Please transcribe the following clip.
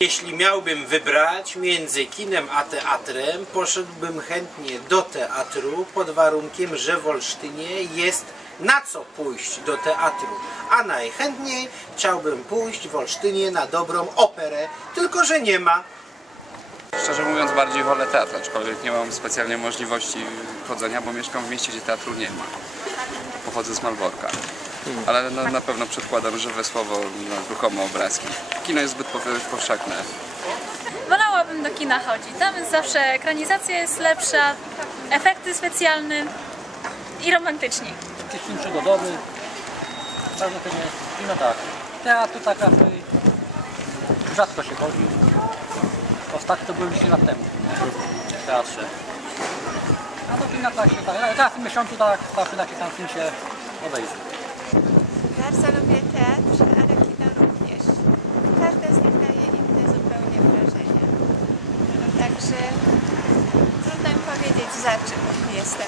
Jeśli miałbym wybrać między kinem a teatrem, poszedłbym chętnie do teatru pod warunkiem, że w Olsztynie jest na co pójść do teatru. A najchętniej chciałbym pójść w Olsztynie na dobrą operę, tylko że nie ma. Szczerze mówiąc bardziej wolę teatr, aczkolwiek nie mam specjalnie możliwości chodzenia, bo mieszkam w mieście, gdzie teatru nie ma. Pochodzę z Malborka. Ale no, na pewno przedkładam żywe słowo na ruchome obrazki. Kino jest zbyt pow- powszechne. Wolałabym do kina chodzić. Tam jest zawsze ekranizacja jest lepsza, efekty specjalne i romantycznie. Jakiś film przygodowy. Bardzo to nie. Kino tak. Teatr tak raczej rzadko się chodzi. Ostatnio to byłem 10 lat temu w teatrze. A do kina tak się tak. Raz w miesiącu tak zawsze taki sam film się obejrzy. Bardzo lubię teatr, ale kino również. Każde z nich daje inne zupełnie wrażenie. Także trudno mi powiedzieć za czym jestem.